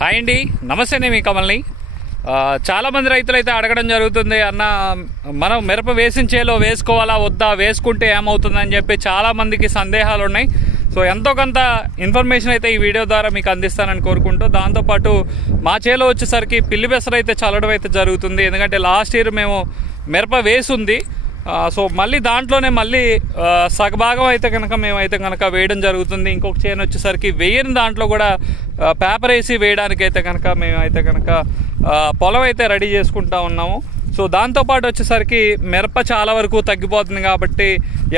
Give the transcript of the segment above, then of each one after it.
Hi అండి, నమస్తే. నేను మీ కమల్ని. చాలామంది రైతులు అయితే అడగడం జరుగుతుంది, అన్న మనం మిరప వేసిన చేలో వేసుకోవాలా వద్దా, వేసుకుంటే ఏమవుతుందని చెప్పి చాలామందికి సందేహాలు ఉన్నాయి. సో ఎంతో కొంత ఇన్ఫర్మేషన్ అయితే ఈ వీడియో ద్వారా మీకు అందిస్తానని కోరుకుంటూ, దాంతోపాటు మా చేలో వచ్చేసరికి పిల్లి బెసరు అయితే చల్లడం అయితే జరుగుతుంది. ఎందుకంటే లాస్ట్ ఇయర్ మేము మిరప వేసుంది. సో మళ్ళీ దాంట్లోనే మళ్ళీ సగభాగం అయితే కనుక మేమైతే కనుక వేయడం జరుగుతుంది. ఇంకొక చేను వచ్చేసరికి వేయని దాంట్లో కూడా పేపర్ వేసి వేయడానికైతే కనుక మేమైతే కనుక పొలం అయితే రెడీ చేసుకుంటా ఉన్నాము. సో దాంతోపాటు వచ్చేసరికి మిరప చాలా వరకు తగ్గిపోతుంది కాబట్టి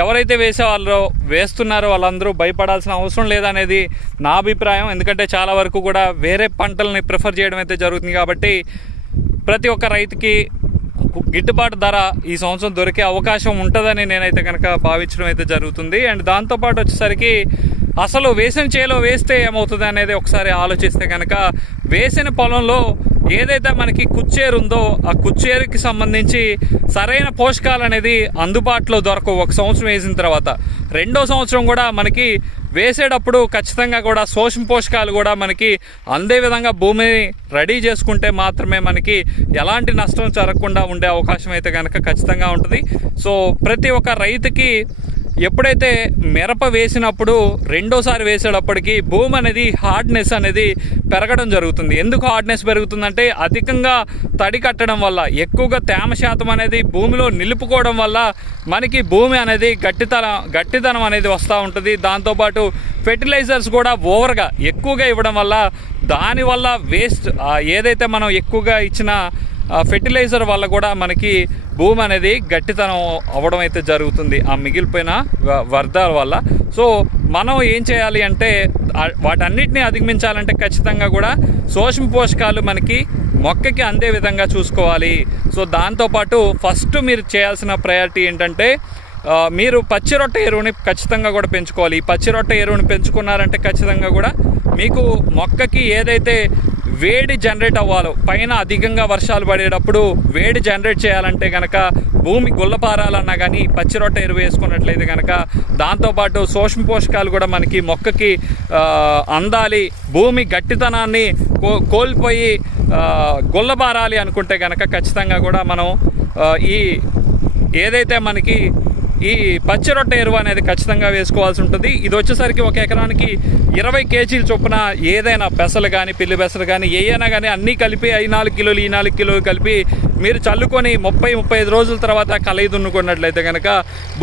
ఎవరైతే వేస్తున్నారో వాళ్ళందరూ భయపడాల్సిన అవసరం లేదనేది నా అభిప్రాయం. ఎందుకంటే చాలా వరకు కూడా వేరే పంటల్ని ప్రిఫర్ చేయడం అయితే జరుగుతుంది కాబట్టి ప్రతి ఒక్క రైతుకి గిట్టుబాటు ధర ఈ సంవత్సరం దొరికే అవకాశం ఉంటుందని నేనైతే కనుక భావించడం అయితే జరుగుతుంది. అండ్ దాంతోపాటు వచ్చేసరికి అసలు వేసిన చేలో వేస్తే ఏమవుతుంది అనేది ఒకసారి ఆలోచిస్తే కనుక, వేసిన పొలంలో ఏదైతే మనకి కుచ్చేరు ఉందో ఆ కుచ్చేరుకి సంబంధించి సరైన పోషకాలు అనేది అందుబాటులో దొరకవు. ఒక సంవత్సరం వేసిన తర్వాత రెండో సంవత్సరం కూడా మనకి వేసేటప్పుడు ఖచ్చితంగా కూడా సూక్ష్మ పోషకాలు కూడా మనకి అందే విధంగా భూమిని రెడీ చేసుకుంటే మాత్రమే మనకి ఎలాంటి నష్టం జరగకుండా ఉండే అవకాశం అయితే కనుక ఖచ్చితంగా ఉంటుంది. సో ప్రతి ఒక్క రైతుకి ఎప్పుడైతే మిరప వేసినప్పుడు రెండోసారి వేసేటప్పటికి భూమి అనేది హార్డ్నెస్ అనేది పెరగడం జరుగుతుంది. ఎందుకు హార్డ్నెస్ పెరుగుతుందంటే అధికంగా తడి కట్టడం వల్ల, ఎక్కువగా తేమ శాతం అనేది భూమిలో నిలుపుకోవడం వల్ల మనకి భూమి అనేది గట్టితనం అనేది వస్తూ ఉంటుంది. దాంతోపాటు ఫెర్టిలైజర్స్ కూడా ఓవర్గా ఎక్కువగా ఇవ్వడం వల్ల, దానివల్ల వేస్ట్ ఏదైతే మనం ఎక్కువగా ఇచ్చిన ఫెర్టిలైజర్ వల్ల కూడా మనకి భూమి అనేది గట్టితనం అవ్వడం అయితే జరుగుతుంది ఆ మిగిలిపోయిన వ్యర్థాల వల్ల. సో మనం ఏం చేయాలి అంటే వాటన్నిటిని అధిగమించాలంటే ఖచ్చితంగా కూడా సూక్ష్మ పోషకాలు మనకి మొక్కకి అందే విధంగా చూసుకోవాలి. సో దాంతోపాటు ఫస్ట్ మీరు చేయాల్సిన ప్రయారిటీ ఏంటంటే మీరు పచ్చి రొట్టె ఎరువుని ఖచ్చితంగా కూడా పెంచుకోవాలి. ఈ పచ్చి రొట్టె ఎరువుని పెంచుకున్నారంటే ఖచ్చితంగా కూడా మీకు మొక్కకి ఏదైతే వేడి జనరేట్ అవ్వాలో, పైన అధికంగా వర్షాలు పడేటప్పుడు వేడి జనరేట్ చేయాలంటే కనుక భూమి గుల్లపారాలన్నా కానీ పచ్చి రొట్టె ఎరువు వేసుకున్నట్లయితే కనుక, దాంతోపాటు సూక్ష్మ పోషకాలు కూడా మనకి మొక్కకి అందాలి, భూమి గట్టితనాన్ని కోల్పోయి గుల్లబారాలి అనుకుంటే కనుక ఖచ్చితంగా కూడా మనం ఈ ఏదైతే మనకి ఈ పచ్చి రొట్టె ఎరువు అనేది ఖచ్చితంగా వేసుకోవాల్సి ఉంటుంది. ఇది వచ్చేసరికి ఒక ఎకరానికి 20 కేజీల చొప్పున ఏదైనా పెసలు కానీ పిల్లి పెసలు కానీ ఏదైనా కానీ అన్నీ కలిపి 4 కిలోలు ఈ 4 కిలోలు కలిపి మీరు చల్లుకొని 30-35 రోజుల తర్వాత కలయి దున్నుకున్నట్లయితే కనుక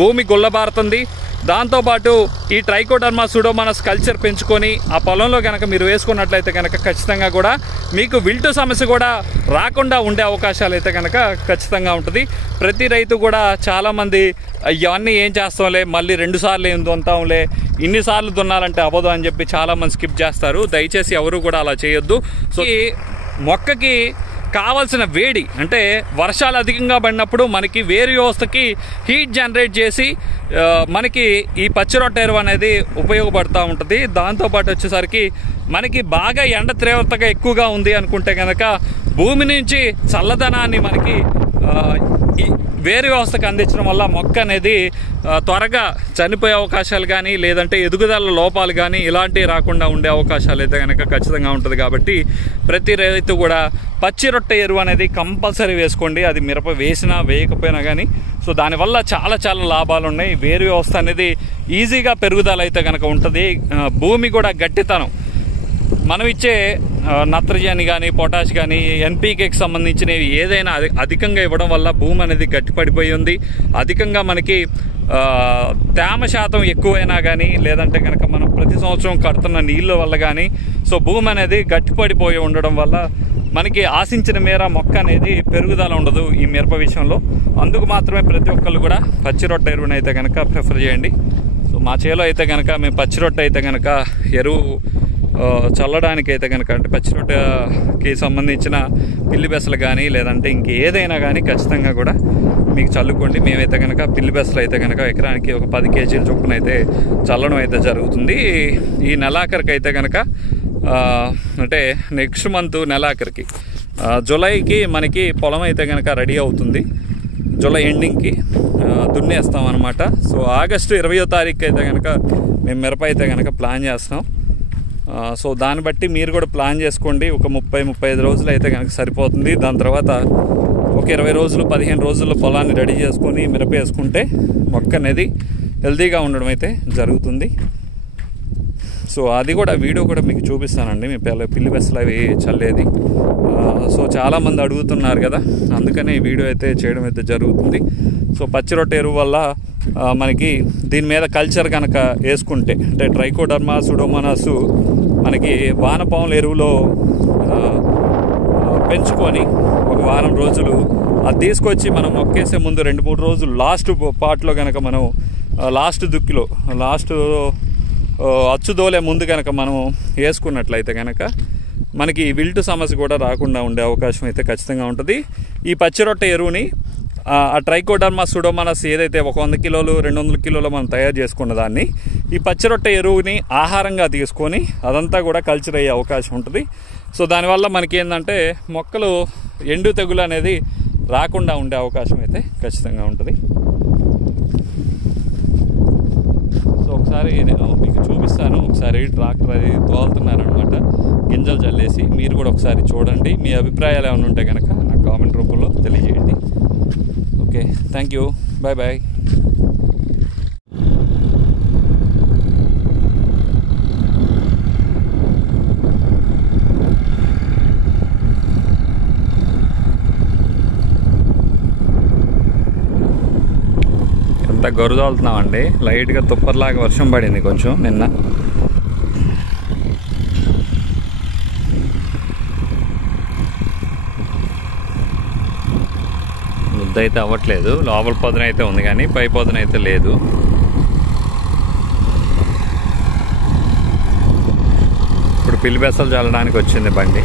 భూమి గుల్లబారుతుంది. దాంతోపాటు ఈ ట్రైకోడర్మా సూడోమోనాస్ కల్చర్ పెంచుకొని ఆ పొలంలో కనుక మీరు వేసుకున్నట్లయితే కనుక ఖచ్చితంగా కూడా మీకు విల్టు సమస్య కూడా రాకుండా ఉండే అవకాశాలు అయితే కనుక ఖచ్చితంగా ఉంటుంది. ప్రతి రైతు కూడా చాలామంది ఇవన్నీ ఏం చేస్తాంలే, మళ్ళీ 2 సార్లు ఏం దున్నుతాంలే, ఇన్నిసార్లు దున్నాలంటే అవ్వదు అని చెప్పి చాలామంది స్కిప్ చేస్తారు. దయచేసి ఎవరు కూడా అలా చేయొద్దు. సో ఈ మొక్కకి కావాల్సిన వేడి అంటే వర్షాలు అధికంగా పడినప్పుడు మనకి వేరు వ్యవస్థకి హీట్ జనరేట్ చేసి మనకి ఈ పచ్చి రొట్టె ఎరువు అనేది ఉపయోగపడుతూ ఉంటుంది. దాంతోపాటు వచ్చేసరికి మనకి బాగా ఎండ తీవ్రతగా ఎక్కువగా ఉంది అనుకుంటే కనుక భూమి నుంచి చల్లదనాన్ని మనకి ఈ వేరు వ్యవస్థకు అందించడం వల్ల మొక్క అనేది త్వరగా చనిపోయే అవకాశాలు కానీ, లేదంటే ఎదుగుదల లోపాలు కానీ ఇలాంటివి రాకుండా ఉండే అవకాశాలు అయితే కనుక ఖచ్చితంగా ఉంటుంది. కాబట్టి ప్రతి రైతు కూడా పచ్చి రొట్టె ఎరువు అనేది కంపల్సరీ వేసుకోండి, అది మిరప వేసినా వేయకపోయినా కానీ. సో దానివల్ల చాలా లాభాలు ఉన్నాయి. వేరు వ్యవస్థ అనేది ఈజీగా పెరుగుదల అయితే కనుక ఉంటుంది. భూమి కూడా గట్టితనం, మనం ఇచ్చే నత్రజని కానీ పొటాష్ కానీ ఎన్పీకేకి సంబంధించినవి ఏదైనా అధికంగా ఇవ్వడం వల్ల భూమి అనేది గట్టిపడిపోయి ఉంది. అధికంగా మనకి తేమ శాతం ఎక్కువైనా కానీ, లేదంటే కనుక మనం ప్రతి సంవత్సరం కడుతున్న నీళ్ళ వల్ల కానీ, సో భూమి అనేది గట్టిపడిపోయి ఉండడం వల్ల మనకి ఆశించిన మేర మొక్క అనేది పెరుగుదల ఉండదు ఈ మిరప విషయంలో. అందుకు మాత్రమే ప్రతి ఒక్కళ్ళు కూడా పచ్చి రొట్టె ఎరువుని అయితే కనుక ప్రిఫర్ చేయండి. సో మా చేలో అయితే కనుక మేము పచ్చి రొట్టె అయితే కనుక ఎరువు చల్లడానికి అయితే కనుక, అంటే పచ్చి రొట్టెకి సంబంధించిన పిల్లి బెసలు కానీ లేదంటే ఇంకేదైనా కానీ ఖచ్చితంగా కూడా మీకు చల్లుకోండి. మేమైతే కనుక పిల్లి బెసలు అయితే కనుక ఎకరానికి ఒక 10 కేజీల చొప్పున అయితే చల్లడం అయితే జరుగుతుంది. ఈ నెలాఖరికి అయితే కనుక, అంటే నెక్స్ట్ మంత్ నెలాఖరికి జూలైకి మనకి పొలం అయితే కనుక రెడీ అవుతుంది. జూలై ఎండింగ్కి దున్నేస్తాం అనమాట. సో ఆగస్టు 20వ తారీఖు అయితే కనుక మేము మిరప అయితే కనుక ప్లాన్ చేస్తాం. సో దాన్ని బట్టి మీరు కూడా ప్లాన్ చేసుకోండి. ఒక 30-35 రోజులు అయితే కనుక సరిపోతుంది. దాని తర్వాత ఒక 20 రోజులు 15 రోజుల్లో పొలాన్ని రెడీ చేసుకొని మిరప వేసుకుంటే మొక్క అనేది హెల్తీగా ఉండడం అయితే జరుగుతుంది. సో అది కూడా వీడియో కూడా మీకు చూపిస్తానండి, మీ పిల్లి పెసలు అవి చల్లేది. సో చాలామంది అడుగుతున్నారు కదా, అందుకనే ఈ వీడియో అయితే చేయడం అయితే జరుగుతుంది. సో పచ్చి రొట్టె ఎరువు వల్ల మనకి దీని మీద కల్చర్ కనుక వేసుకుంటే, అంటే ట్రైకోడర్మా సుడోమోనాస్ మనకి వానపాముల ఎరువులో పెంచుకొని ఒక వారం రోజులు అది తీసుకొచ్చి మనం మొక్కేసే ముందు 2-3 రోజులు లాస్ట్ పార్ట్లో కనుక మనం లాస్ట్ దుక్కిలో అచ్చుదోలే ముందు కనుక మనం వేసుకున్నట్లయితే కనుక మనకి విల్టు సమస్య కూడా రాకుండా ఉండే అవకాశం అయితే ఖచ్చితంగా ఉంటుంది. ఈ పచ్చి రొట్టె ఎరువుని ఆ ట్రైకోడర్మా సుడోమోనాస్ ఏదైతే 100 కిలోలు 200 కిలోలు మనం తయారు చేసుకున్న దాన్ని ఈ పచ్చి రొట్టె ఎరువుని ఆహారంగా తీసుకొని అదంతా కూడా కల్చర్ అయ్యే అవకాశం ఉంటుంది. సో దానివల్ల మనకి ఏంటంటే మొక్కలు ఎండు తెగులు అనేది రాకుండా ఉండే అవకాశం అయితే ఖచ్చితంగా ఉంటుంది. సో ఒకసారి నేను మీకు చూపిస్తాను. ఒకసారి ట్రాక్టర్ అది తోలుతున్నారనమాట గింజలు చల్లేసి. మీరు కూడా ఒకసారి చూడండి. మీ అభిప్రాయాలు ఏమైనా ఉంటే కనుక నాకు కామెంట్ రూపంలో తెలియజేయండి. Okay, thank you, bye bye. ఎంత గొర్రెదోలుతున్నామండి. లైట్గా తుప్పర్లాగా వర్షం పడింది కొంచెం నిన్న. ముద్ద అయితే అవ్వట్లేదు, లోపల పొదన అయితే ఉంది కానీ పై పొదన అయితే లేదు. ఇప్పుడు పిల్లి బెసలు చల్లడానికి వచ్చింది బండి.